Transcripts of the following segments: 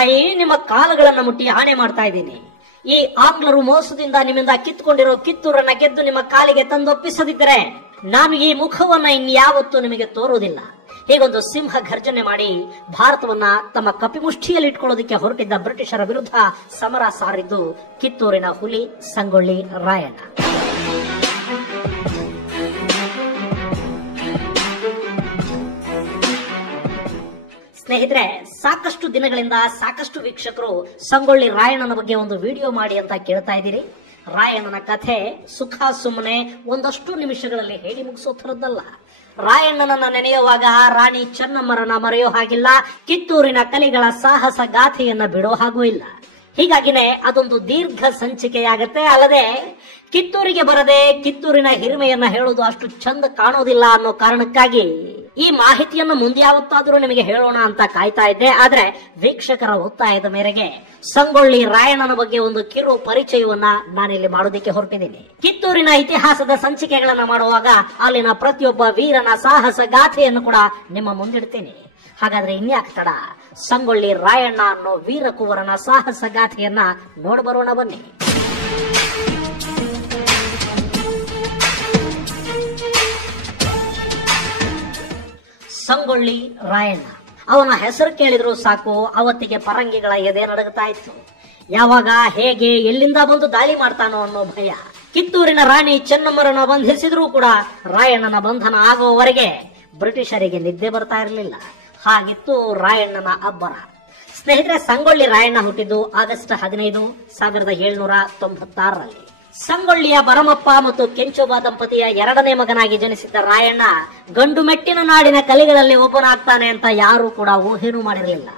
ತಾಯಿ, ನಿಮ್ಮ ಕಾಲುಗಳನ್ನ ಮುಟ್ಟಿ ಆಣೆ ಮಾಡ್ತಾ ಇದ್ದೀನಿ. ಈ ಆಂಗ್ಲರು ಮೋಸದಿಂದ ನಿಮ್ಮಿಂದ ಕಿತ್ಕೊಂಡಿರೋ ಕಿತ್ತೂರನ್ನ ಗೆದ್ದು ನಿಮ್ಮ ಕಾಲಿಗೆ ತಂದೊಪ್ಪಿಸದಿದ್ದರೆ ನಾನು ಈ ಮುಖವನ್ನ ಇನ್ಯಾವತ್ತೂ ನಿಮಗೆ ತೋರುವುದಿಲ್ಲ. ಹೀಗೊಂದು ಸಿಂಹ ಗರ್ಜನೆ ಮಾಡಿ ಭಾರತವನ್ನ ತಮ್ಮ ಕಪಿಮುಷ್ಟಿಯಲ್ಲಿ ಇಟ್ಕೊಳ್ಳೋದಕ್ಕೆ ಹೊರಟಿದ್ದ ಬ್ರಿಟಿಷರ ವಿರುದ್ಧ ಸಮರ ಸಾರಿದ್ದು ಕಿತ್ತೂರಿನ ಹುಲಿ ಸಂಗೊಳ್ಳಿ ರಾಯಣ್ಣ. ಸ್ನೇಹಿತರೆ, ಸಾಕಷ್ಟು ದಿನಗಳಿಂದ ಸಾಕಷ್ಟು ವೀಕ್ಷಕರು ಸಂಗೊಳ್ಳಿ ರಾಯಣ್ಣನ ಬಗ್ಗೆ ಒಂದು ವಿಡಿಯೋ ಮಾಡಿ ಅಂತ ಕೇಳ್ತಾ ಇದ್ದೀರಿ. ರಾಯಣ್ಣನ ಕಥೆ ಸುಖ ಸುಮ್ಮನೆ ಒಂದಷ್ಟು ನಿಮಿಷಗಳಲ್ಲಿ ಹೇಳಿ ಮುಗಿಸೋ ಥರದ್ದಲ್ಲ. ರಾಯಣ್ಣನನ್ನ ನೆನೆಯುವಾಗ ರಾಣಿ ಚೆನ್ನಮ್ಮರನ್ನ ಮರೆಯೋ ಹಾಗಿಲ್ಲ, ಕಿತ್ತೂರಿನ ಕಲಿಗಳ ಸಾಹಸ ಗಾಥೆಯನ್ನ ಬಿಡೋ ಹಾಗೂ ಇಲ್ಲ. ಹೀಗಾಗಿನೇ ಅದೊಂದು ದೀರ್ಘ ಸಂಚಿಕೆಯಾಗತ್ತೆ. ಅಲ್ಲದೆ ಕಿತ್ತೂರಿಗೆ ಬರದೆ ಕಿತ್ತೂರಿನ ಹಿರಿಮೆಯನ್ನ ಹೇಳೋದು ಅಷ್ಟು ಚಂದ ಕಾಣೋದಿಲ್ಲ ಅನ್ನೋ ಕಾರಣಕ್ಕಾಗಿ ಈ ಮಾಹಿತಿಯನ್ನು ಮುಂದೆ ಯಾವತ್ತಾದ್ರೂ ನಿಮಗೆ ಹೇಳೋಣ ಅಂತ ಕಾಯ್ತಾ ಇದ್ದೆ. ಆದ್ರೆ ವೀಕ್ಷಕರ ಒತ್ತಾಯದ ಮೇರೆಗೆ ಸಂಗೊಳ್ಳಿ ರಾಯಣ್ಣನ ಬಗ್ಗೆ ಒಂದು ಕಿರು ಪರಿಚಯವನ್ನ ನಾನಿಲ್ಲಿ ಮಾಡೋದಕ್ಕೆ ಹೊರಟಿದ್ದೀನಿ. ಕಿತ್ತೂರಿನ ಇತಿಹಾಸದ ಸಂಚಿಕೆಗಳನ್ನ ಮಾಡುವಾಗ ಅಲ್ಲಿನ ಪ್ರತಿಯೊಬ್ಬ ವೀರನ ಸಾಹಸ ಗಾಥೆಯನ್ನು ಕೂಡ ನಿಮ್ಮ ಮುಂದಿಡ್ತೀನಿ. ಹಾಗಾದ್ರೆ ಇನ್ಯಾಕೆ ತಡ, ಸಂಗೊಳ್ಳಿ ರಾಯಣ್ಣ ಅನ್ನೋ ವೀರಕುವರನ ಸಾಹಸ ಗಾಥೆಯನ್ನ ನೋಡ್ಬರೋಣ ಬನ್ನಿ. ಸಂಗೊಳ್ಳಿ ರಾಯಣ್ಣ ಅವನ ಹೆಸರು ಕೇಳಿದ್ರು ಸಾಕು ಅವತ್ತಿಗೆ ಪರಂಗಿಗಳ ಎದೆ ನಡುಗುತ್ತಾ ಇತ್ತು. ಯಾವಾಗ, ಹೇಗೆ, ಎಲ್ಲಿಂದ ಬಂದು ದಾಳಿ ಮಾಡ್ತಾನೋ ಅನ್ನೋ ಭಯ. ಕಿತ್ತೂರಿನ ರಾಣಿ ಚೆನ್ನಮ್ಮರನ್ನ ಬಂಧಿಸಿದ್ರೂ ಕೂಡ ರಾಯಣ್ಣನ ಬಂಧನ ಆಗುವವರೆಗೆ ಬ್ರಿಟಿಷರಿಗೆ ನಿದ್ದೆ ಬರ್ತಾ ಇರಲಿಲ್ಲ. ಹಾಗಿತ್ತು ರಾಯಣ್ಣನ ಅಬ್ಬರ. ಸ್ನೇಹಿತರೆ, ಸಂಗೊಳ್ಳಿ ರಾಯಣ್ಣ ಹುಟ್ಟಿದ್ದು ಆಗಸ್ಟ್ 15, 1796ರಲ್ಲಿ. ಸಂಗೊಳ್ಳಿಯ ಭರಮಪ್ಪ ಮತ್ತು ಕೆಂಚೋಬ ದಂಪತಿಯ ಎರಡನೇ ಮಗನಾಗಿ ಜನಿಸಿದ್ದ ರಾಯಣ್ಣ ಗಂಡು ಮೆಟ್ಟಿನ ನಾಡಿನ ಕಲಿಗಳಲ್ಲಿ ಒಬ್ಬನಾಗ್ತಾನೆ ಅಂತ ಯಾರೂ ಕೂಡ ಊಹೆನೂ ಮಾಡಿರಲಿಲ್ಲ.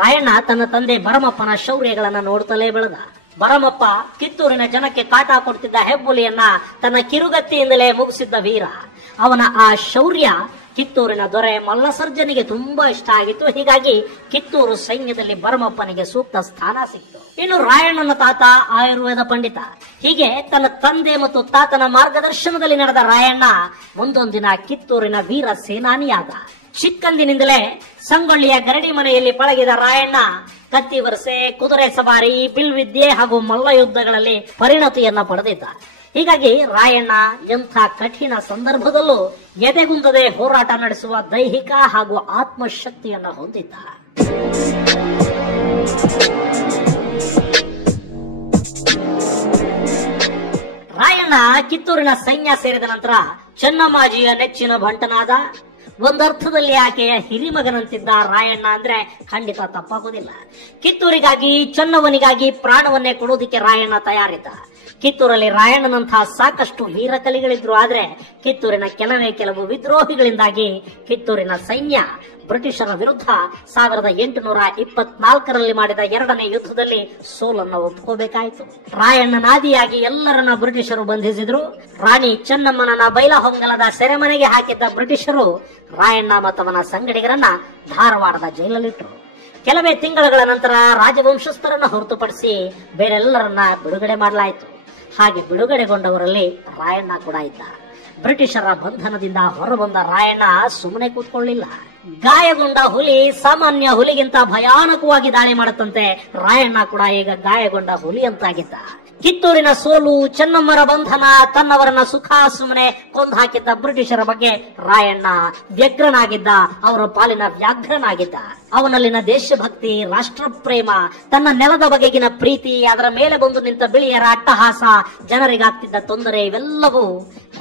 ರಾಯಣ್ಣ ತನ್ನ ತಂದೆ ಭರಮಪ್ಪನ ಶೌರ್ಯಗಳನ್ನ ನೋಡುತ್ತಲೇ ಬೆಳೆದ. ಭರಮಪ್ಪ ಕಿತ್ತೂರಿನ ಜನಕ್ಕೆ ಕಾಟ ಕೊಡ್ತಿದ್ದ ಹೆಬ್ಬುಲಿಯನ್ನ ತನ್ನ ಕಿರುಗತ್ತಿಯಿಂದಲೇ ಮುಗಿಸಿದ್ದ ವೀರ. ಅವನ ಆ ಶೌರ್ಯ ಕಿತ್ತೂರಿನ ದೊರೆ ಮಲ್ಲಸರ್ಜನಿಗೆ ತುಂಬಾ ಇಷ್ಟ ಆಗಿತ್ತು. ಹೀಗಾಗಿ ಕಿತ್ತೂರು ಸೈನ್ಯದಲ್ಲಿ ಭರಮಪ್ಪನಿಗೆ ಸೂಕ್ತ ಸ್ಥಾನ ಸಿಕ್ತು. ಇನ್ನು ರಾಯಣ್ಣನ ತಾತ ಆಯುರ್ವೇದ ಪಂಡಿತ. ಹೀಗೆ ತನ್ನ ತಂದೆ ಮತ್ತು ತಾತನ ಮಾರ್ಗದರ್ಶನದಲ್ಲಿ ನಡೆದ ರಾಯಣ್ಣ ಮುಂದೊಂದಿನ ಕಿತ್ತೂರಿನ ವೀರ ಸೇನಾನಿಯಾದ. ಚಿಕ್ಕಂದಿನಿಂದಲೇ ಸಂಗೊಳ್ಳಿಯ ಗರಡಿ ಮನೆಯಲ್ಲಿ ಪಳಗಿದ ರಾಯಣ್ಣ ಕತ್ತಿ ವರಸೆ, ಕುದುರೆ ಸವಾರಿ, ಬಿಲ್ವಿದ್ಯೆ ಹಾಗೂ ಮಲ್ಲ ಯುದ್ಧಗಳಲ್ಲಿ ಪರಿಣತಿಯನ್ನ ಪಡೆದಿದ್ದ. ಹೀಗಾಗಿ ರಾಯಣ್ಣ ಎಂಥ ಕಠಿಣ ಸಂದರ್ಭದಲ್ಲೂ ಎದೆಗುಂದದೆ ಹೋರಾಟ ನಡೆಸುವ ದೈಹಿಕ ಹಾಗೂ ಆತ್ಮಶಕ್ತಿಯನ್ನ ಹೊಂದಿದ್ದ. ರಾಯಣ್ಣ ಕಿತ್ತೂರಿನ ಸೈನ್ಯ ಸೇರಿದ ನಂತರ ಚೆನ್ನಮ್ಮಾಜಿಯ ನೆಚ್ಚಿನ ಬಂಟನಾದ. ಒಂದರ್ಥದಲ್ಲಿ ಆಕೆಯ ಹಿರಿಮಗನಂತಿದ್ದ ರಾಯಣ್ಣ ಅಂದ್ರೆ ಖಂಡಿತ ತಪ್ಪಾಗುವುದಿಲ್ಲ. ಕಿತ್ತೂರಿಗಾಗಿ, ಚೆನ್ನವನಿಗಾಗಿ ಪ್ರಾಣವನ್ನೇ ಕೊಡೋದಿಕ್ಕೆ ರಾಯಣ್ಣ ತಯಾರಿದ್ದ. ಕಿತ್ತೂರಲ್ಲಿ ರಾಯಣ್ಣನಂತಹ ಸಾಕಷ್ಟು ವೀರಕಲಿಗಳಿದ್ರು. ಆದ್ರೆ ಕಿತ್ತೂರಿನ ಕೆಲವು ವಿದ್ರೋಹಿಗಳಿಂದಾಗಿ ಕಿತ್ತೂರಿನ ಸೈನ್ಯ ಬ್ರಿಟಿಷರ ವಿರುದ್ಧ 1824ರಲ್ಲಿ ಮಾಡಿದ ಎರಡನೇ ಯುದ್ಧದಲ್ಲಿ ಸೋಲನ್ನು ಒಪ್ಕೋಬೇಕಾಯಿತು. ರಾಯಣ್ಣನಾದಿಯಾಗಿ ಎಲ್ಲರನ್ನ ಬ್ರಿಟಿಷರು ಬಂಧಿಸಿದ್ರು. ರಾಣಿ ಚೆನ್ನಮ್ಮನನ್ನ ಬೈಲಹೊಂಗಲದ ಸೆರೆಮನೆಗೆ ಹಾಕಿದ್ದ ಬ್ರಿಟಿಷರು ರಾಯಣ್ಣ ಮತ್ತವನ ಸಂಗಡಿಗರನ್ನ ಧಾರವಾಡದ ಜೈಲಲ್ಲಿಟ್ಟರು. ಕೆಲವೇ ತಿಂಗಳ ನಂತರ ರಾಜವಂಶಸ್ಥರನ್ನ ಹೊರತುಪಡಿಸಿ ಬೇರೆಲ್ಲರನ್ನ ಬಿಡುಗಡೆ ಮಾಡಲಾಯಿತು. ಹಾಗೆ ಬಿಡುಗಡೆಗೊಂಡವರಲ್ಲಿ ರಾಯಣ್ಣ ಕೂಡ ಇದ್ದ. ಬ್ರಿಟಿಷರ ಬಂಧನದಿಂದ ಹೊರಬಂದ ರಾಯಣ್ಣ ಸುಮ್ಮನೆ ಕೂತ್ಕೊಳ್ಳಿಲ್ಲ. ಗಾಯಗೊಂಡ ಹುಲಿ ಸಾಮಾನ್ಯ ಹುಲಿಗಿಂತ ಭಯಾನಕವಾಗಿ ದಾಳಿ ಮಾಡುತ್ತಂತೆ. ರಾಯಣ್ಣ ಕೂಡ ಈಗ ಗಾಯಗೊಂಡ ಹುಲಿ ಅಂತಾಗಿದ್ದ. ಕಿತ್ತೂರಿನ ಸೋಲು, ಚೆನ್ನಮ್ಮರ ಬಂಧನ, ತನ್ನವರನ್ನ ಸುಖ ಸುಮ್ಮನೆ ಕೊಂದು ಹಾಕಿದ್ದ ಬ್ರಿಟಿಷರ ಬಗ್ಗೆ ರಾಯಣ್ಣ ವ್ಯಗ್ರನಾಗಿದ್ದ. ಅವರ ಪಾಲಿನ ವ್ಯಾಘ್ರನಾಗಿದ್ದ. ಅವನಲ್ಲಿನ ದೇಶಭಕ್ತಿ, ರಾಷ್ಟ್ರ ಪ್ರೇಮ, ತನ್ನ ನೆಲದ ಬಗೆಗಿನ ಪ್ರೀತಿ, ಅದರ ಮೇಲೆ ಬಂದು ನಿಂತ ಬಿಳಿಯರ ಅಟ್ಟಹಾಸ, ಜನರಿಗಾಗ್ತಿದ್ದ ತೊಂದರೆ, ಇವೆಲ್ಲವೂ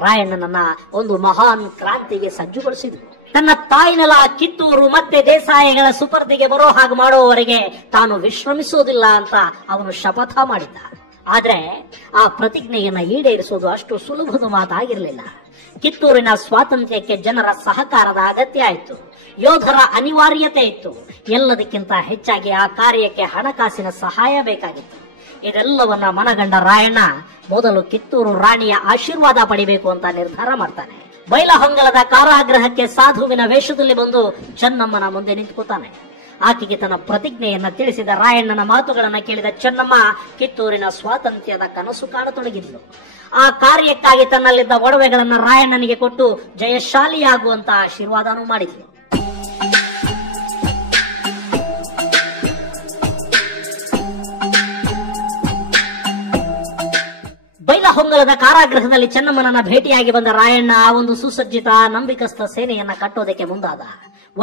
ರಾಯಣ್ಣನನ್ನ ಒಂದು ಮಹಾನ್ ಕ್ರಾಂತಿಗೆ ಸಜ್ಜುಗೊಳಿಸಿದ್ರು. ತನ್ನ ತಾಯಿನೆಲ ಕಿತ್ತೂರು ಮತ್ತೆ ದೇಸಾಯಿಗಳ ಸುಪರ್ದಿಗೆ ಬರೋ ಹಾಗೆ ಮಾಡುವವರೆಗೆ ತಾನು ವಿಶ್ರಮಿಸುವುದಿಲ್ಲ ಅಂತ ಅವನು ಶಪಥ ಮಾಡಿದ್ದ. ಆದ್ರೆ ಆ ಪ್ರತಿಜ್ಞೆಯನ್ನ ಈಡೇರಿಸುವುದು ಅಷ್ಟು ಸುಲಭದ ಮಾತಾಗಿರಲಿಲ್ಲ. ಕಿತ್ತೂರಿನ ಸ್ವಾತಂತ್ರ್ಯಕ್ಕೆ ಜನರ ಸಹಕಾರದ ಅಗತ್ಯ ಆಯಿತು. ಯೋಧರ ಅನಿವಾರ್ಯತೆ ಇತ್ತು. ಎಲ್ಲದಕ್ಕಿಂತ ಹೆಚ್ಚಾಗಿ ಆ ಕಾರ್ಯಕ್ಕೆ ಹಣಕಾಸಿನ ಸಹಾಯ ಬೇಕಾಗಿತ್ತು. ಇದೆಲ್ಲವನ್ನ ಮನಗಂಡ ರಾಯಣ್ಣ ಮೊದಲು ಕಿತ್ತೂರು ರಾಣಿಯ ಆಶೀರ್ವಾದ ಪಡಿಬೇಕು ಅಂತ ನಿರ್ಧಾರ ಮಾಡ್ತಾನೆ. ಬೈಲಹೊಂಗಲದ ಕಾರಾಗೃಹಕ್ಕೆ ಸಾಧುವಿನ ವೇಷದಲ್ಲಿ ಬಂದು ಚೆನ್ನಮ್ಮನ ಮುಂದೆ ನಿಂತ್ಕೋತಾನೆ. ಆಕೆಗೆ ತನ್ನ ಪ್ರತಿಜ್ಞೆಯನ್ನ ತಿಳಿಸಿದ ರಾಯಣ್ಣನ ಮಾತುಗಳನ್ನ ಕೇಳಿದ ಚೆನ್ನಮ್ಮ ಕಿತ್ತೂರಿನ ಸ್ವಾತಂತ್ರ್ಯದ ಕನಸು ಕಾಣತೊಡಗಿದ್ಲು. ಆ ಕಾರ್ಯಕ್ಕಾಗಿ ತನ್ನಲ್ಲಿದ್ದ ಒಡವೆಗಳನ್ನ ರಾಯಣ್ಣನಿಗೆ ಕೊಟ್ಟು ಜಯಶಾಲಿಯಾಗುವಂತ ಆಶೀರ್ವಾದನೂ ಮಾಡಿದ್ಲು. ಕಾಲದ ಕಾರಾಗೃಹದಲ್ಲಿ ಚೆನ್ನಮ್ಮನನ್ನ ಭೇಟಿಯಾಗಿ ಬಂದ ರಾಯಣ್ಣ ಒಂದು ಸುಸಜ್ಜಿತ ನಂಬಿಕಸ್ಥ ಸೇನೆಯನ್ನ ಕಟ್ಟೋದಕ್ಕೆ ಮುಂದಾದ.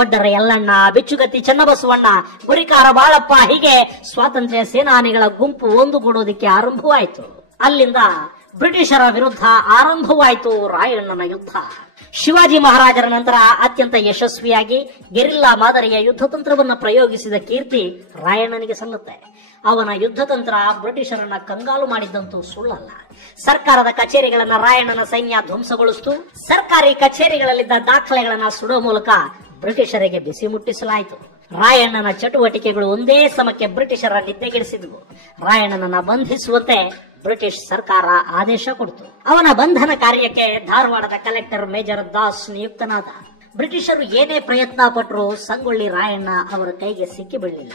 ಒಡ್ಡರೆ ಯಲ್ಲಣ್ಣ, ಬಿಚ್ಚುಗತ್ತಿ ಚೆನ್ನಬಸವಣ್ಣ, ಗುರಿಕಾರ ಬಾಳಪ್ಪ ಹೀಗೆ ಸ್ವಾತಂತ್ರ್ಯ ಸೇನಾನಿಗಳ ಗುಂಪು ಒಂದುಗೂಡೋದಕ್ಕೆ ಆರಂಭವಾಯಿತು. ಅಲ್ಲಿಂದ ಬ್ರಿಟಿಷರ ವಿರುದ್ಧ ಆರಂಭವಾಯಿತು ರಾಯಣ್ಣನ ಯುದ್ಧ. ಶಿವಾಜಿ ಮಹಾರಾಜರ ನಂತರ ಅತ್ಯಂತ ಯಶಸ್ವಿಯಾಗಿ ಗೆರಿಲ್ಲಾ ಮಾದರಿಯ ಯುದ್ಧ ತಂತ್ರವನ್ನು ಪ್ರಯೋಗಿಸಿದ ಕೀರ್ತಿ ರಾಯಣ್ಣನಿಗೆ ಸಲ್ಲುತ್ತೆ. ಅವನ ಯುದ್ಧ ತಂತ್ರ ಬ್ರಿಟಿಷರನ್ನ ಕಂಗಾಲು ಮಾಡಿದ್ದಂತೂ ಸುಳ್ಳಲ್ಲ. ಸರ್ಕಾರದ ಕಚೇರಿಗಳನ್ನ ರಾಯಣ್ಣನ ಸೈನ್ಯ ಧ್ವಂಸಗೊಳಿಸಿತು. ಸರ್ಕಾರಿ ಕಚೇರಿಗಳಲ್ಲಿದ್ದ ದಾಖಲೆಗಳನ್ನ ಸುಡೋ ಮೂಲಕ ಬ್ರಿಟಿಷರಿಗೆ ಬಿಸಿ ಮುಟ್ಟಿಸಲಾಯಿತು. ರಾಯಣ್ಣನ ಚಟುವಟಿಕೆಗಳು ಒಂದೇ ಸಮಕ್ಕೆ ಬ್ರಿಟಿಷರ ನಿದ್ದೆಗೆಡಿಸಿದವು. ರಾಯಣ್ಣನನ್ನ ಬಂಧಿಸುವಂತೆ ಬ್ರಿಟಿಷ್ ಸರ್ಕಾರ ಆದೇಶ ಕೊಡಿತು. ಅವನ ಬಂಧನ ಕಾರ್ಯಕ್ಕೆ ಧಾರವಾಡದ ಕಲೆಕ್ಟರ್ ಮೇಜರ್ ದಾಸ್ ನಿಯುಕ್ತನಾದ. ಬ್ರಿಟಿಷರು ಏನೇ ಪ್ರಯತ್ನ ಪಟ್ಟರು ಸಂಗೊಳ್ಳಿ ರಾಯಣ್ಣ ಅವರ ಕೈಗೆ ಸಿಕ್ಕಿ ಬೀಳಲಿಲ್ಲ.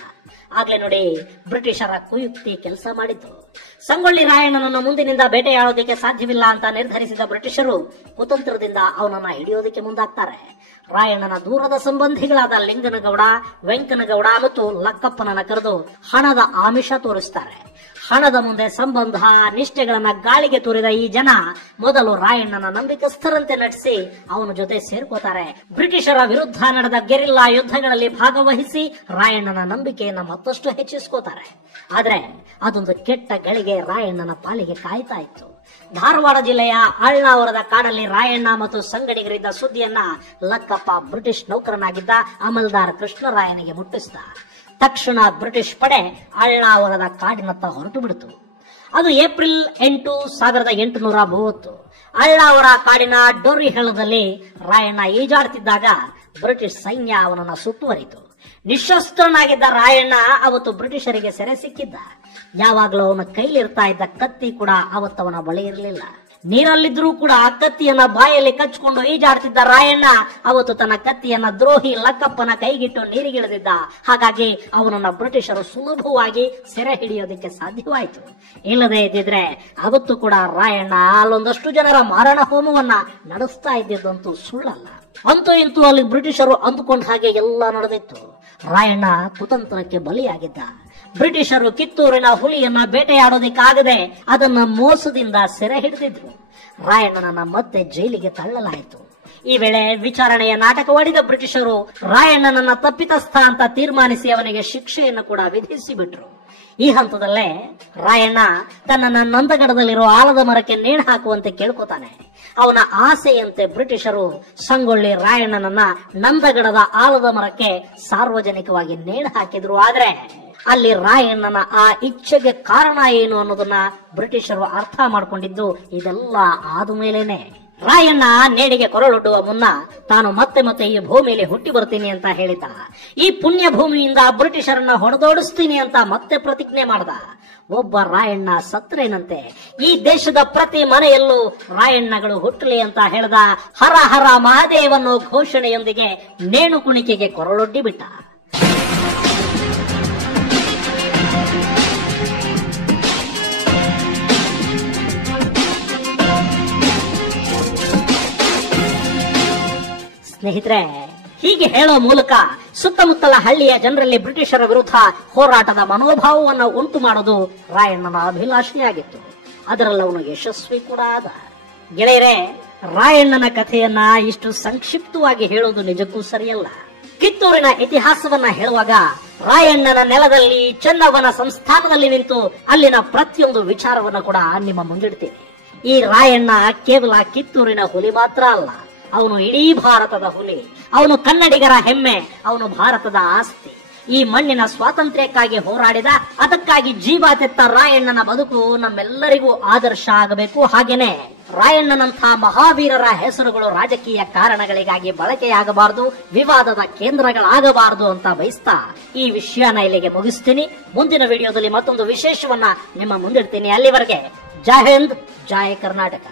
ಆಗ್ಲೇ ನೋಡಿ ಬ್ರಿಟಿಷರ ಕುಯುಕ್ತಿ ಕೆಲಸ ಮಾಡಿತು. ಸಂಗೊಳ್ಳಿ ರಾಯಣ್ಣನನ್ನು ಮುಂದಿನಿಂದ ಬೇಟೆಯಾಡೋದಕ್ಕೆ ಸಾಧ್ಯವಿಲ್ಲ ಅಂತ ನಿರ್ಧರಿಸಿದ ಬ್ರಿಟಿಷರು ಕುತಂತ್ರದಿಂದ ಅವನನ್ನ ಹಿಡಿಯೋದಕ್ಕೆ ಮುಂದಾಗ್ತಾರೆ. ರಾಯಣ್ಣನ ದೂರದ ಸಂಬಂಧಿಗಳಾದ ಲಿಂಗನಗೌಡ, ವೆಂಕನಗೌಡ ಮತ್ತು ಲಕ್ಕಪ್ಪನನ್ನ ಕರೆದು ಹಣದ ಆಮಿಷ ತೋರಿಸ್ತಾರೆ. ಹಣದ ಮುಂದೆ ಸಂಬಂಧ ನಿಷ್ಠೆಗಳನ್ನ ಗಾಳಿಗೆ ತೋರಿದ ಈ ಜನ ಮೊದಲು ರಾಯಣ್ಣನ ನಂಬಿಕಸ್ಥರಂತೆ ನಟಿಸಿ ಅವನ ಜೊತೆ ಸೇರ್ಕೋತಾರೆ. ಬ್ರಿಟಿಷರ ವಿರುದ್ಧ ನಡೆದ ಗೆರಿಲ್ಲಾ ಯುದ್ಧಗಳಲ್ಲಿ ಭಾಗವಹಿಸಿ ರಾಯಣ್ಣನ ನಂಬಿಕೆಯನ್ನ ಮತ್ತಷ್ಟು ಹೆಚ್ಚಿಸ್ಕೋತಾರೆ. ಆದ್ರೆ ಅದೊಂದು ಕೆಟ್ಟ ಗಳಿಗೆ ರಾಯಣ್ಣನ ಪಾಲಿಗೆ ಕಾಯ್ತಾ ಇತ್ತು. ಧಾರವಾಡ ಜಿಲ್ಲೆಯ ಅಳ್ನಾವರದ ಕಾಡಲ್ಲಿ ರಾಯಣ್ಣ ಮತ್ತು ಸಂಗಡಿಗರಿದ್ದ ಸುದ್ದಿಯನ್ನ ಲಕ್ಕಪ್ಪ ಬ್ರಿಟಿಷ್ ನೌಕರನಾಗಿದ್ದ ಅಮಲ್ದಾರ್ ಕೃಷ್ಣರಾಯನಿಗೆ ಮುಟ್ಟಿಸಿದ. ತಕ್ಷಣ ಬ್ರಿಟಿಷ್ ಪಡೆ ಅಳ್ನಾವರದ ಕಾಡಿನತ್ತ ಹೊರಟು ಬಿಡಿತು. ಅದು ಏಪ್ರಿಲ್ 8, 1830. ಅಳ್ನಾವರ ಕಾಡಿನ ಡೋರಿಹಳ್ಳದಲ್ಲಿ ರಾಯಣ್ಣ ಈಜಾಡ್ತಿದ್ದಾಗ ಬ್ರಿಟಿಷ್ ಸೈನ್ಯ ಅವನನ್ನ ಸುತ್ತುವರಿತು. ನಿಶಸ್ತ್ರನಾಗಿದ್ದ ರಾಯಣ್ಣ ಅವತ್ತು ಬ್ರಿಟಿಷರಿಗೆ ಸೆರೆ ಸಿಕ್ಕಿದ್ದ. ಯಾವಾಗಲೂ ಅವನ ಕೈಲಿರ್ತಾ ಇದ್ದ ಕತ್ತಿ ಕೂಡ ಅವತ್ತವನ ಬಳಿ ಇರಲಿಲ್ಲ. ನೀರಲ್ಲಿದ್ರೂ ಕೂಡ ಕತ್ತಿಯನ್ನ ಬಾಯಲ್ಲಿ ಕಚ್ಚಿಕೊಂಡು ಈಜಾಡ್ತಿದ್ದ ರಾಯಣ್ಣ ಅವತ್ತು ತನ್ನ ಕತ್ತಿಯನ್ನ ದ್ರೋಹಿ ಲಕ್ಕಪ್ಪನ ಕೈಗಿಟ್ಟು ನೀರಿಗಿಳಿದಿದ್ದ. ಹಾಗಾಗಿ ಅವನನ್ನ ಬ್ರಿಟಿಷರು ಸುಲಭವಾಗಿ ಸೆರೆ ಹಿಡಿಯೋದಕ್ಕೆ ಸಾಧ್ಯವಾಯಿತು. ಇಲ್ಲದೆ ಇದ್ದಿದ್ರೆ ಅವತ್ತು ಕೂಡ ರಾಯಣ್ಣ ಅಲ್ಲೊಂದಷ್ಟು ಜನರ ಮಾರಣ ಹೋಮವನ್ನ ನಡೆಸ್ತಾ ಇದ್ದಿದ್ದಂತೂ ಸುಳ್ಳಲ್ಲ. ಅಂತೂ ಇಂತೂ ಅಲ್ಲಿ ಬ್ರಿಟಿಷರು ಅಂದುಕೊಂಡ ಹಾಗೆ ಎಲ್ಲ ನಡೆದಿತ್ತು. ರಾಯಣ್ಣ ಕುತಂತ್ರಕ್ಕೆ ಬಲಿಯಾಗಿದ್ದ. ಬ್ರಿಟಿಷರು ಕಿತ್ತೂರಿನ ಹುಲಿಯನ್ನ ಬೇಟೆಯಾಡೋದಕ್ಕಾಗದೆ ಅದನ್ನ ಮೋಸದಿಂದ ಸೆರೆ ಹಿಡಿದಿದ್ರು. ರಾಯಣ್ಣನನ್ನ ಮತ್ತೆ ಜೈಲಿಗೆ ತಳ್ಳಲಾಯಿತು. ಈ ವೇಳೆ ವಿಚಾರಣೆಯ ನಾಟಕವಾಡಿದ ಬ್ರಿಟಿಷರು ರಾಯಣ್ಣನನ್ನ ತಪ್ಪಿತಸ್ಥ ಅಂತ ತೀರ್ಮಾನಿಸಿ ಅವನಿಗೆ ಶಿಕ್ಷೆಯನ್ನು ಕೂಡ ವಿಧಿಸಿ ಬಿಟ್ರು. ಈ ಹಂತದಲ್ಲೇ ರಾಯಣ್ಣ ತನ್ನನ್ನ ನಂದಗಡದಲ್ಲಿರೋ ಆಲದ ಮರಕ್ಕೆ ನೇಣು ಹಾಕುವಂತೆ ಕೇಳ್ಕೊತಾನೆ. ಅವನ ಆಸೆಯಂತೆ ಬ್ರಿಟಿಷರು ಸಂಗೊಳ್ಳಿ ರಾಯಣ್ಣನನ್ನ ನಂದಗಡದ ಆಲದ ಮರಕ್ಕೆ ಸಾರ್ವಜನಿಕವಾಗಿ ನೇಣು ಹಾಕಿದ್ರು. ಆದ್ರೆ ಅಲ್ಲಿ ರಾಯಣ್ಣನ ಆ ಇಚ್ಛೆಗೆ ಕಾರಣ ಏನು ಅನ್ನೋದನ್ನ ಬ್ರಿಟಿಷರು ಅರ್ಥ ಮಾಡ್ಕೊಂಡಿದ್ದು ಇದೆಲ್ಲ ಆದ್ಮೇಲೆನೆ. ರಾಯಣ್ಣ ನೇಡಿಗೆ ಕೊರಳೊಡ್ಡುವ ಮುನ್ನ ತಾನು ಮತ್ತೆ ಮತ್ತೆ ಈ ಭೂಮಿಯಲ್ಲಿ ಹುಟ್ಟಿ ಬರ್ತೀನಿ ಅಂತ ಹೇಳಿದ. ಈ ಪುಣ್ಯ ಭೂಮಿಯಿಂದ ಬ್ರಿಟಿಷರನ್ನ ಹೊಡೆದೋಡಿಸ್ತೀನಿ ಅಂತ ಮತ್ತೆ ಪ್ರತಿಜ್ಞೆ ಮಾಡ್ದ. ಒಬ್ಬ ರಾಯಣ್ಣ ಸತ್ರೇನಂತೆ ಈ ದೇಶದ ಪ್ರತಿ ಮನೆಯಲ್ಲೂ ರಾಯಣ್ಣಗಳು ಹುಟ್ಟಲಿ ಅಂತ ಹೇಳ್ದ. ಹರ ಹರ ಮಹಾದೇವನು ಘೋಷಣೆಯೊಂದಿಗೆ ನೇಣು ಕುಣಿಕೆಗೆ ಕೊರಳೊಡ್ಡಿ ಬಿಟ್ಟ. ಸ್ನೇಹಿತರೆ, ಹೀಗೆ ಹೇಳೋ ಮೂಲಕ ಸುತ್ತಮುತ್ತಲ ಹಳ್ಳಿಯ ಜನರಲ್ಲಿ ಬ್ರಿಟಿಷರ ವಿರುದ್ಧ ಹೋರಾಟದ ಮನೋಭಾವವನ್ನು ಉಂಟು ಮಾಡೋದು ರಾಯಣ್ಣನ ಅಭಿಲಾಷೆಯಾಗಿತ್ತು. ಅದರಲ್ಲಿ ಅವನು ಯಶಸ್ವಿ ಕೂಡ ಆದ. ಗೆಳೆಯರೇ, ರಾಯಣ್ಣನ ಕಥೆಯನ್ನ ಇಷ್ಟು ಸಂಕ್ಷಿಪ್ತವಾಗಿ ಹೇಳೋದು ನಿಜಕ್ಕೂ ಸರಿಯಲ್ಲ. ಕಿತ್ತೂರಿನ ಇತಿಹಾಸವನ್ನ ಹೇಳುವಾಗ ರಾಯಣ್ಣನ ನೆಲದಲ್ಲಿ ಚೆನ್ನವನ ಸಂಸ್ಥಾನದಲ್ಲಿ ನಿಂತು ಅಲ್ಲಿನ ಪ್ರತಿಯೊಂದು ವಿಚಾರವನ್ನ ಕೂಡ ನಿಮ್ಮ ಮುಂದಿಡ್ತೀನಿ. ಈ ರಾಯಣ್ಣ ಕೇವಲ ಕಿತ್ತೂರಿನ ಹುಲಿ ಮಾತ್ರ ಅಲ್ಲ, ಅವನು ಇಡೀ ಭಾರತದ ಹುಲಿ. ಅವನು ಕನ್ನಡಿಗರ ಹೆಮ್ಮೆ, ಅವನು ಭಾರತದ ಆಸ್ತಿ. ಈ ಮಣ್ಣಿನ ಸ್ವಾತಂತ್ರ್ಯಕ್ಕಾಗಿ ಹೋರಾಡಿದ, ಅದಕ್ಕಾಗಿ ಜೀವ ತೆತ್ತ ರಾಯಣ್ಣನ ಬದುಕು ನಮ್ಮೆಲ್ಲರಿಗೂ ಆದರ್ಶ ಆಗಬೇಕು. ಹಾಗೇನೆ ರಾಯಣ್ಣನಂಥ ಮಹಾವೀರರ ಹೆಸರುಗಳು ರಾಜಕೀಯ ಕಾರಣಗಳಿಗಾಗಿ ಬಳಕೆಯಾಗಬಾರದು, ವಿವಾದದ ಕೇಂದ್ರಗಳಾಗಬಾರದು ಅಂತ ಬಯಸ್ತಾ ಈ ವಿಷಯನ ಇಲ್ಲಿಗೆ ಮುಗಿಸ್ತೀನಿ. ಮುಂದಿನ ವಿಡಿಯೋದಲ್ಲಿ ಮತ್ತೊಂದು ವಿಶೇಷವನ್ನ ನಿಮ್ಮ ಮುಂದಿಡ್ತೀನಿ. ಅಲ್ಲಿವರೆಗೆ ಜೈ ಹಿಂದ್, ಜೈ ಕರ್ನಾಟಕ.